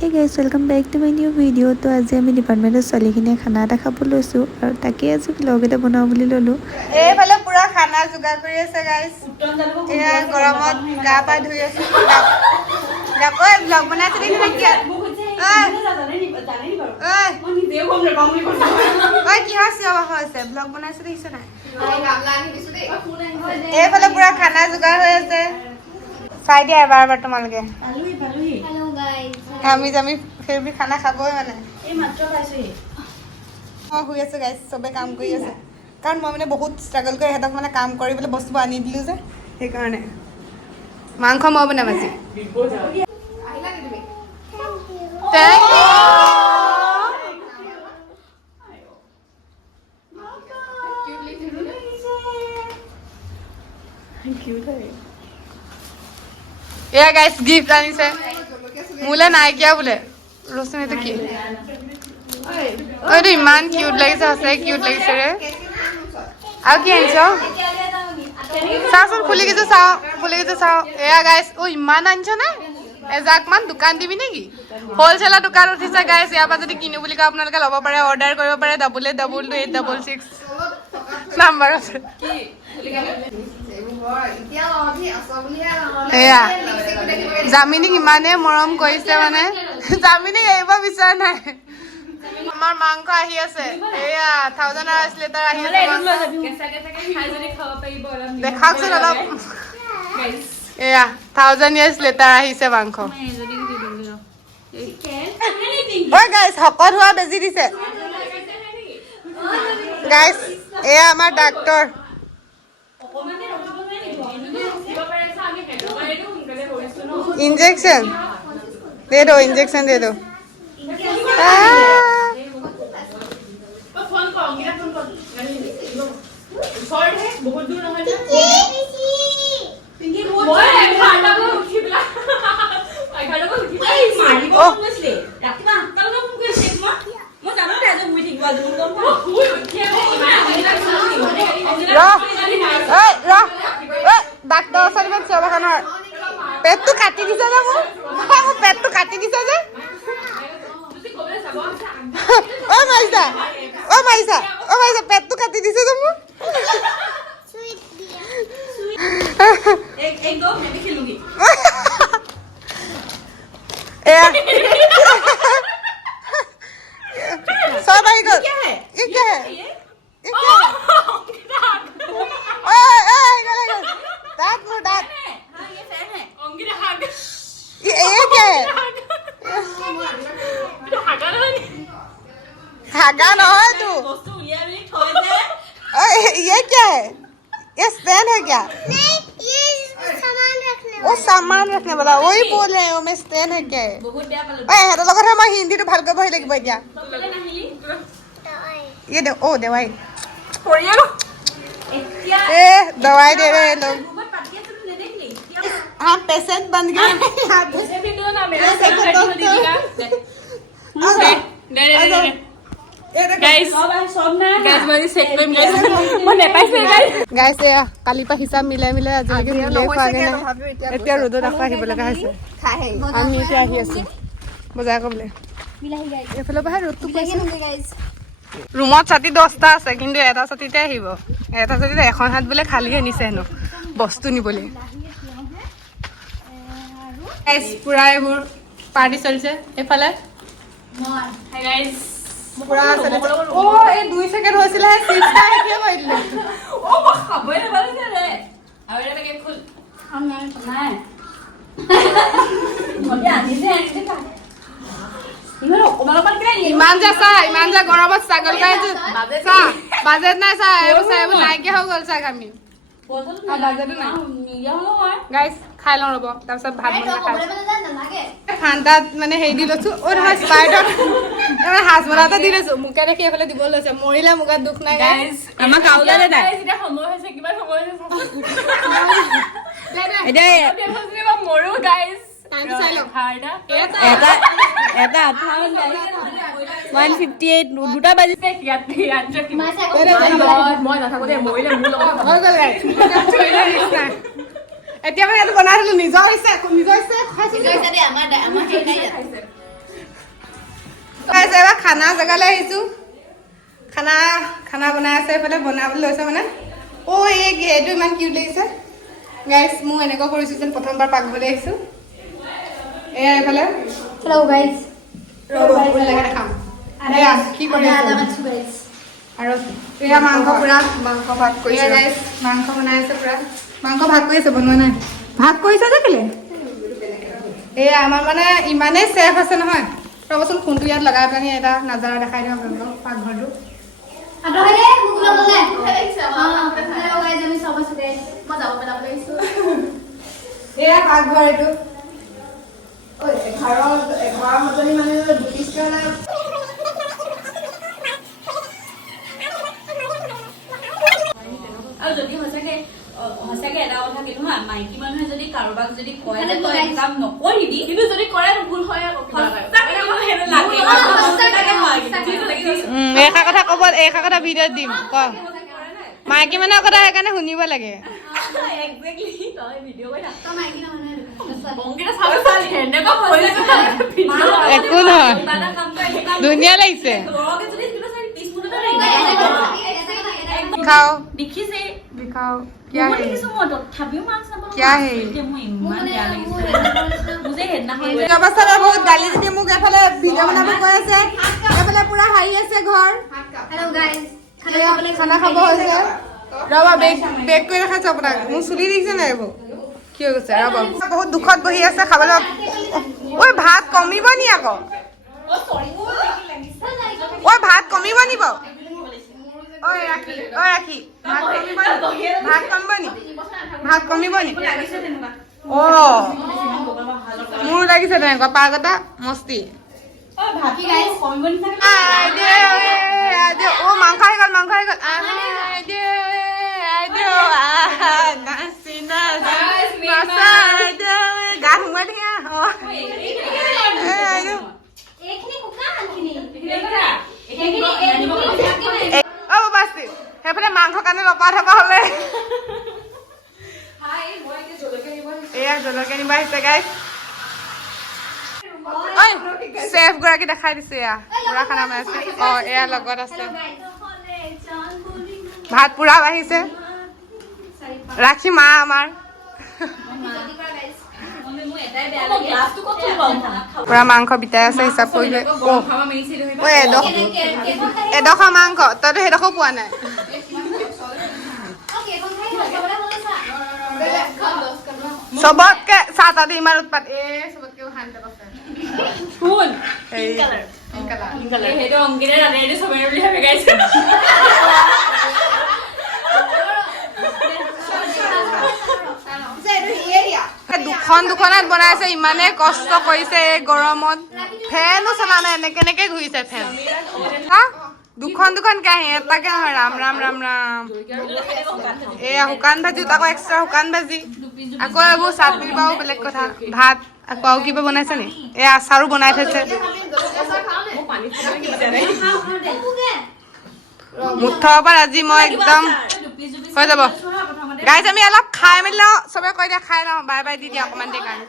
Hey guys, welcome back to my new video. तो आज আমি ডিপাৰ্টমেণ্টৰ ছোৱালীখিনিয়ে খানা এটা খাব লৈছোঁ আৰু তাকে আজি ভ্লগ এটা বনাওঁ বুলি ল'লোঁ। এইফালে পুৰা খানা যোগাৰ কৰি আছে গাইছ। এয়া গৰমত গা পা ধুই আছে। ঐ ভ্লগ বনাইছে দেখি না কি? ঐ কি হৈছে ভ্লগ বনাইছে দেখিছ নাই? এইফালে পুৰা খানা যোগাৰ হৈ আছে। চাই দিয়া এবাৰ তোমালোকে। আমি ফিৰ भी খানা খাবই মানে এই মাত্ৰ পাইছোহি শুই আছে গাইছ চবে কাম কৰি আছে কাৰণ মই মানে বহুত ষ্ট্ৰাগল কৰি হেতক মানে কাম কৰিবলৈ বস্তু আনি দিলো যে সেই কাৰণে মাংস মই বনাম আজি আহিলা নে তুমি থ্যাংক ইউ এয়া গাইছ গিফট আনিছে মুলে নাই কিয়া বোলে ৰচোন এটা কি অৰে ইমান কিউট লাগিছে আছে কিউট লাগিছে ৰে আৰু কি আনিছ চাচোন খুলি কিছু চাও এয়া গাইছ ও ইমান আনিছ না এজাক মান দোকান দিবি নেকি হোলসেলাৰ দোকান উঠিছে গাইছ ইয়াৰ পৰা যদি কিনো বুলি কয় আপোনালোকে ল'ব পাৰে অৰ্ডাৰ কৰিব পাৰে 888866 নাম্বাৰ আছে কি এয়া জামিনীক ইমানে মৰম কৰিছে মানে জামিনীক এৰিব বিচৰা নাই আমাৰ মাংস আহি আছে এয়া 1000 লিটাৰ আহি আছে দেখাওকচোন অলপ এয়া 1000 লিটাৰ আহিছে মাংস ঐ গাইছ শকত হোৱা বেজি দিছে গাইছ এয়া আমাৰ ডাক্তৰ इंजेक्शन दे दो ডাক্তৰ ওচৰত সেৱাখনৰ পেটটো কাটি দিছে যে মোৰ পেটটো কাটি দিছে যে ও মাইছা পেটটো কাটি দিছে যে মোৰ একদম নেবে খেলুগি এয়া সব আহি গ'ল ये क्या है दांत मुंह दांत ये क्या है हागा নহয় तू ये क्या है ये स्टैंड है क्या नहीं ये सामान रखने वाला वही बोल रहे हो मैं स्टैंड है क्या है हेर লগত মই হিন্দীটো ভালকৈ পঢ়ি লাগিব এতিয়া ये दे ओ दवाई ए दवाई दे रहे हैं लोग हाँ पेशेंट बन गए কালিৰ পৰা হিচাপ মিলাই আজিলৈকে মিলাই খোৱা নাই এতিয়া ৰ'দত আকৌ আহিব লগা হৈছে আমি এতিয়া আহি আছো বজাৰ কৰিবলৈ এইফালৰ পৰা ৰ'দটো পাইছো ৰুমত ছাতি 10টা আছে কিন্তু এটা ছাতিতে আহিব এটা ছাতিতে এখন হাত বোলে খালী আনিছে হেনো বস্তু নিবলৈ পুৰা এইবোৰ পাৰ্টি চলিছে এইফালে পুৰা চলিছে অ এই 2 সেকেন্ড হৈছিলে চিপটা এতিয়া কৰি দিলে অ খাবই নাপালিছে ৰে আৰু এটা পেকেট খুল নাই মতে আনিছে ইমান যা গৰমত ছাগল গাই বাজেট নাই এইবোৰ নাইকিয়া হৈ গ'ল চাগ আমি গাইছ খাই লওঁ ৰ'ব তাৰপিছত ভাত ঠাণ্ডাত মানে হেৰি দি লৈছো অ নহয় স্পাইটত সাজ বনাতে দি লৈছো মোকে দেখি এইফালে দিব লৈছে মৰিলে মোকাত দুখ নাই গাইছ আমাক আউলালে নাই সময় হৈছে কিবা সময় হৈছে এতিয়া মৰো গাইছ এটা 158 দুটা বাজিছে মই নাথাকোতে মৰিলে মোৰ লগত হৈ গ'ল এতিয়া মানে এইটো বনাই দিলো নিজৰ ইচ্ছা খাইছো খানা জেগালৈ আহিছোঁ খানা বনাই আছে এইফালে বনাবলৈ লৈছে মানে এইটো ইমান কিউট লাগিছে গাইজ মই এনেকুৱা কৰিছোঁ যেন প্ৰথমবাৰ পাকঘৰলৈ আহিছোঁ এয়া এইফালে Hello guys. দেখাম এয়া কি কৰি আছে আৰু এয়া মাংস ভাত কৰিছে গাইজ মাংস বনাই আছে পুৰা মাংস ভাত কৰি আছে বনোৱা নাই ভাত কৰিছে যে কেলে এয়া আমাৰ মানে ইমানেই চেফ আছে নহয় ৰ'বচোন ফোনটো ইয়াত লগাই পেলাই এটা নাজাৰা দেখাই দিওঁ আপোনালোকক পাকঘৰটো এয়া পাকঘৰ এইটো আৰু যদি সঁচাকে এটা কথা কিন্তু হা মাইকী মানুহে যদি কাৰোবাক যদি কয় যে তই কাম নকৰিবি কিন্তু যদি কৰে ভুল হয় এইষাৰ কথা ক'ব এইষাৰ কথা ভিডিঅ'ত দিম ক মাইকী মানুহৰ কথা সেইকাৰণে শুনিব লাগে একো নহয় ধুনীয়া লাগিছে दिखाओ দেখিছে दिखाओ क्या है তথাপিও মাছ নাপাওঁ क्या है মোৰ ইমান বেয়া লাগিছে মোৰ যে সেইদিনাখন অৱস্থাত বহুত গালি দি মোক এফালে ভিডিঅ' বনাব কৈ আছে এফালে পুৰা হাঁহি আছে ঘৰ Hello guys. খানা খাব হৈছে ৰবা বেক কৰি ৰাখিছো আপোনাক মোৰ চুলি দেখিছে নাই এইবোৰ কি হৈ গৈছে ৰবা বহুত দুখত বহি আছে খাবলৈ ঐ ভাত কমিব নি আকৌ ঐ ভাত কমিব নি বাৰু ঐ ৰাখি ভাত কমিব নি মোৰ লাগিছে তেনেকুৱা পাক এটা মস্তি মাংস আহি গ'ল গা সোমাই দিয়া সেইফালে মাংস কাৰণে লপা থকা হলে এয়া জলকীয়া নিব আহিছে গাইজ চেফ গৰাকী দেখাই দিছে এয়া পুৰা খানা বনাইছে এয়া লগত আছে ভাত পুৰা বাঢ়িছে ৰাখি মা আমাৰ পুৰা মাংস বিটাই আছে হিচাপ কৰিলে এডোখৰ মাংস তইতো সেইডোখৰ পোৱা নাই চবতকে চাহ তাতে ইমান উৎপাত চবতকে শান্ত আছে কোন সেইটো অংকিতে ৰাতি চবে বুলি ভাবি গাইছে দুখনত বনাইছে ইমানেই কষ্ট কৰিছে এই গৰমত ফেনো চলা নাই এনেকে ঘূৰিছে ফেন দুখন কেৰাহী এটাকে নহয় ৰাম এয়া শুকান ভাজিত আকৌ এক্সট্ৰা শুকান ভাজি আকৌ এইবোৰ চাটনি বাৰু বেলেগ কথা ভাত আকৌ আৰু কিবা বনাইছে নি এয়া আচাৰো বনাই থৈছে মুঠৰ পৰা আজি মই একদম হৈ যাব গাইজ আমি অলপ খাই মেলি লওঁ চবে কৈ দিয়া খাই লওঁ বাই দি দিয়া অকণমান দেৰি কাৰণে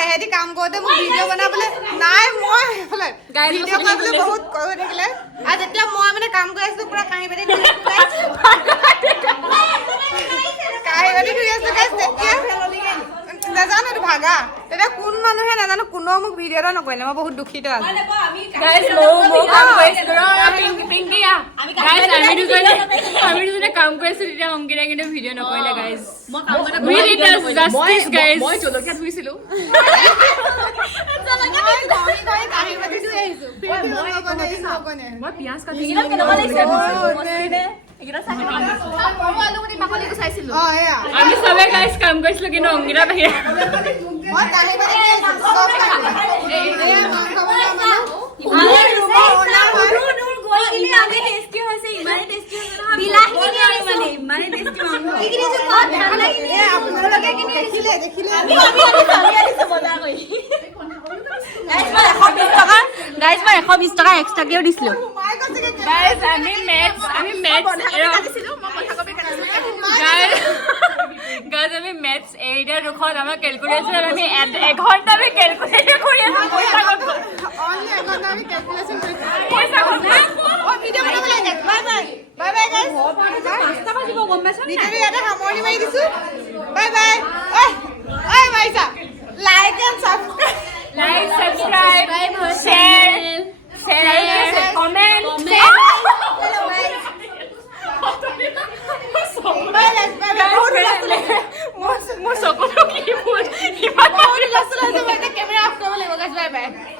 সিহঁতি কাম কৰোঁতে মোক ভিডিঅ' বনাবলৈ নাই মই ভিডিঅ' কৰিবলৈ বহুত কৈ থাকিলে আৰু যেতিয়া মই মানে কাম কৰি আছো পুৰা কাঁহী বাতি ধুই আছো তেতিয়া নাজানো এইটো ভাগা তেতিয়া কোন মানুহে নাজানো কোনেও মোক ভিডিঅ' এটা নকৰিলে মই বহুত দুখিত আছো আমি দুজনে কাম কৰিছো তেতিয়া অংকিতাই কিন্তু ভিডিঅ' নকৰিলে গাইজ মই জলকীয়া ধুইছিলো মই পিয়াজ কাটিছিলো আমি চবে গাইজ কাম কৰিছিলো কিন্তু অংকিতা বাহিৰে গাইজ মই 120 টকা এক্সট্ৰাকেও দিছিলো আমি মেথছ বিকজ আমি মেথছ এৰি দিয়াৰ দুখত আমাৰ কেলকুলেশ্যন আমি এঘণ্টা আমি কেলকুলেশ্যন কৰি আছো পইচা ক'ত গ'ল অনলি এঘণ্টা আমি কেলকুলেশ্যন কৰিছোঁ পইচা ক'ত গ'ল ভিডিঅ' বনাব লাগে বাই বাই বাই বাই গাইছ ভিডিঅ'টো ইয়াতে সামৰণি মাৰি দিছোঁ বাই বাই ঐ মাৰিছা like and subscribe like subscribe share comment মোৰ চকুটো কি ভুল ইমান কেমেৰা অফ কৰিব লাগিব গাইছ বাই বাই